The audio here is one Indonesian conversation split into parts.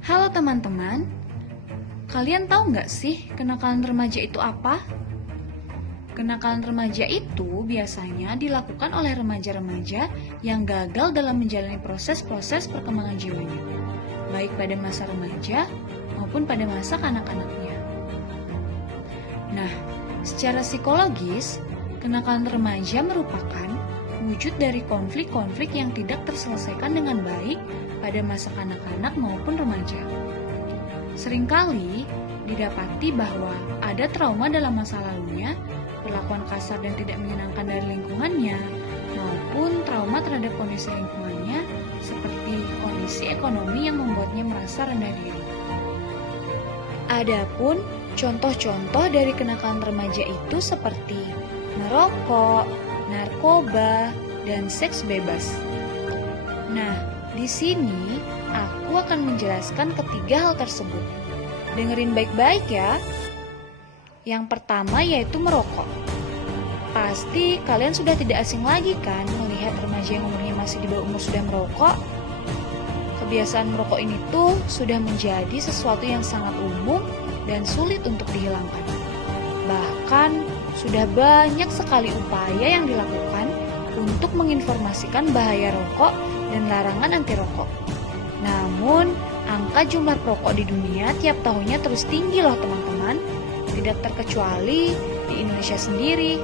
Halo teman-teman, kalian tahu nggak sih kenakalan remaja itu apa? Kenakalan remaja itu biasanya dilakukan oleh remaja-remaja yang gagal dalam menjalani proses-proses perkembangan jiwanya, baik pada masa remaja maupun pada masa kanak-kanaknya. Nah, secara psikologis, kenakalan remaja merupakan wujud dari konflik-konflik yang tidak terselesaikan dengan baik pada masa kanak-kanak maupun remaja. Seringkali didapati bahwa ada trauma dalam masa lalunya, perlakuan kasar dan tidak menyenangkan dari lingkungannya, maupun trauma terhadap kondisi lingkungannya seperti kondisi ekonomi yang membuatnya merasa rendah diri. Adapun contoh-contoh dari kenakalan remaja itu seperti merokok, narkoba, dan seks bebas. Nah, di sini aku akan menjelaskan ketiga hal tersebut. Dengerin baik-baik ya. Yang pertama yaitu merokok. Pasti kalian sudah tidak asing lagi kan melihat remaja yang umurnya masih di bawah umur sudah merokok. Kebiasaan merokok ini tuh sudah menjadi sesuatu yang sangat umum dan sulit untuk dihilangkan. Bahkan sudah banyak sekali upaya yang dilakukan untuk menginformasikan bahaya rokok dan larangan anti rokok. Namun, angka jumlah perokok di dunia tiap tahunnya terus tinggi loh teman-teman, tidak terkecuali di Indonesia sendiri.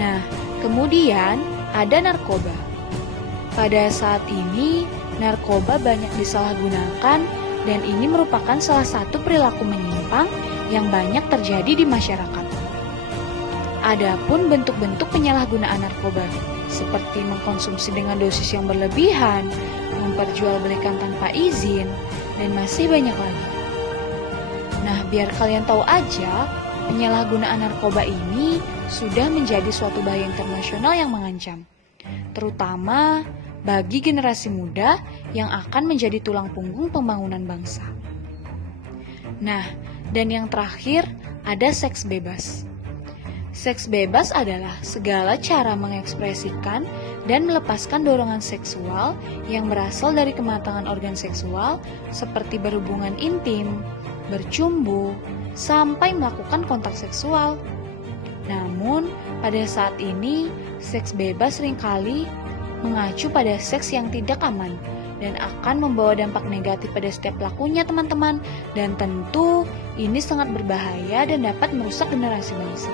Nah, kemudian ada narkoba. Pada saat ini, narkoba banyak disalahgunakan dan ini merupakan salah satu perilaku menyimpang yang banyak terjadi di masyarakat. Adapun bentuk-bentuk penyalahgunaan narkoba, seperti mengkonsumsi dengan dosis yang berlebihan, memperjualbelikan tanpa izin, dan masih banyak lagi. Nah, biar kalian tahu aja, penyalahgunaan narkoba ini sudah menjadi suatu bahaya internasional yang mengancam, terutama bagi generasi muda yang akan menjadi tulang punggung pembangunan bangsa. Nah, dan yang terakhir ada seks bebas. Seks bebas adalah segala cara mengekspresikan dan melepaskan dorongan seksual yang berasal dari kematangan organ seksual seperti berhubungan intim, bercumbu, sampai melakukan kontak seksual. Namun, pada saat ini, seks bebas seringkali mengacu pada seks yang tidak aman dan akan membawa dampak negatif pada setiap pelakunya teman-teman, dan tentu ini sangat berbahaya dan dapat merusak generasi bangsa.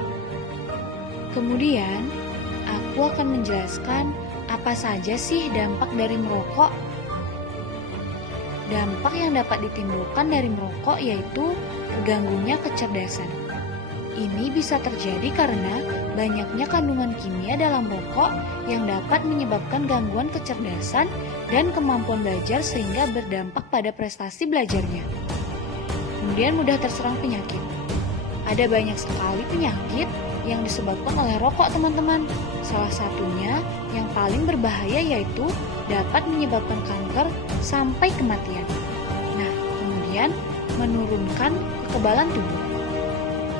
Kemudian, aku akan menjelaskan apa saja sih dampak dari merokok. Dampak yang dapat ditimbulkan dari merokok yaitu terganggunya kecerdasan. Ini bisa terjadi karena banyaknya kandungan kimia dalam rokok yang dapat menyebabkan gangguan kecerdasan dan kemampuan belajar sehingga berdampak pada prestasi belajarnya. Kemudian mudah terserang penyakit. Ada banyak sekali penyakit yang disebabkan oleh rokok teman-teman. Salah satunya yang paling berbahaya yaitu dapat menyebabkan kanker sampai kematian. Nah, kemudian menurunkan kekebalan tubuh.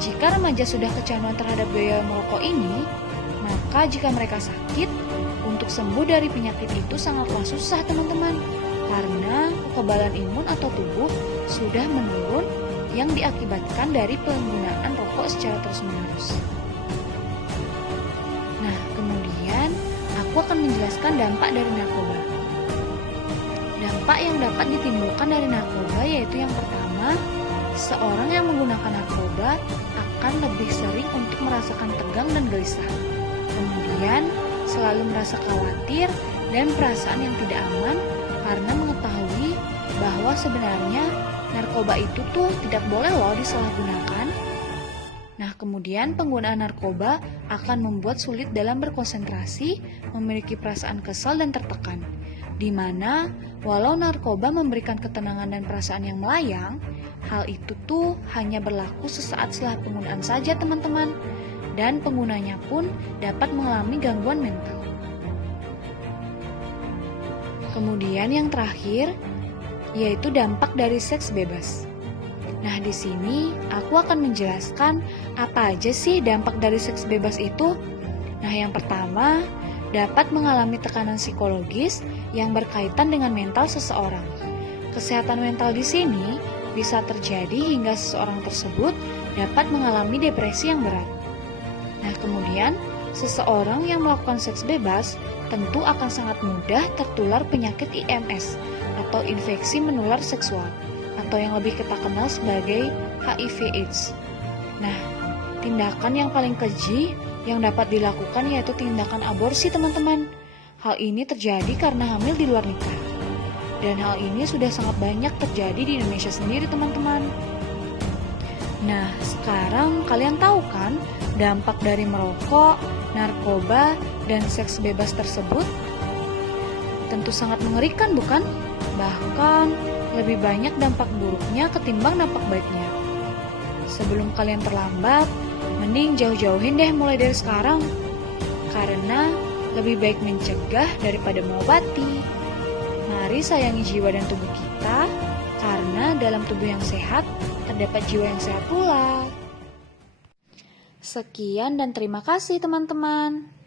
Jika remaja sudah kecanduan terhadap gaya merokok ini, maka jika mereka sakit, untuk sembuh dari penyakit itu sangatlah susah teman-teman, karena kekebalan imun atau tubuh sudah menurun yang diakibatkan dari penggunaan rokok secara terus-menerus. Nah, kemudian aku akan menjelaskan dampak dari narkoba. Dampak yang dapat ditimbulkan dari narkoba yaitu yang pertama, seorang yang menggunakan narkoba akan lebih sering untuk merasakan tegang dan gelisah. Kemudian, selalu merasa khawatir dan perasaan yang tidak aman karena mengetahui bahwa sebenarnya narkoba itu tuh tidak boleh loh disalahgunakan. Nah, kemudian penggunaan narkoba akan membuat sulit dalam berkonsentrasi, memiliki perasaan kesal dan tertekan. Di mana, walau narkoba memberikan ketenangan dan perasaan yang melayang, hal itu tuh hanya berlaku sesaat setelah penggunaan saja teman-teman, dan penggunanya pun dapat mengalami gangguan mental. Kemudian yang terakhir, yaitu dampak dari seks bebas. Nah, di sini aku akan menjelaskan apa aja sih dampak dari seks bebas itu. Nah, yang pertama, dapat mengalami tekanan psikologis yang berkaitan dengan mental seseorang. Kesehatan mental di sini bisa terjadi hingga seseorang tersebut dapat mengalami depresi yang berat. Nah, kemudian seseorang yang melakukan seks bebas tentu akan sangat mudah tertular penyakit IMS atau infeksi menular seksual atau yang lebih kita kenal sebagai HIV/AIDS. Nah, tindakan yang paling keji yang dapat dilakukan yaitu tindakan aborsi, teman-teman. Hal ini terjadi karena hamil di luar nikah. Dan hal ini sudah sangat banyak terjadi di Indonesia sendiri, teman-teman. Nah, sekarang kalian tahu kan dampak dari merokok, narkoba, dan seks bebas tersebut? Tentu sangat mengerikan, bukan? Bahkan lebih banyak dampak buruknya ketimbang dampak baiknya. Sebelum kalian terlambat, mending jauh-jauhin deh mulai dari sekarang. Karena lebih baik mencegah daripada mengobati. Mari sayangi jiwa dan tubuh kita, karena dalam tubuh yang sehat, terdapat jiwa yang sehat pula. Sekian dan terima kasih teman-teman.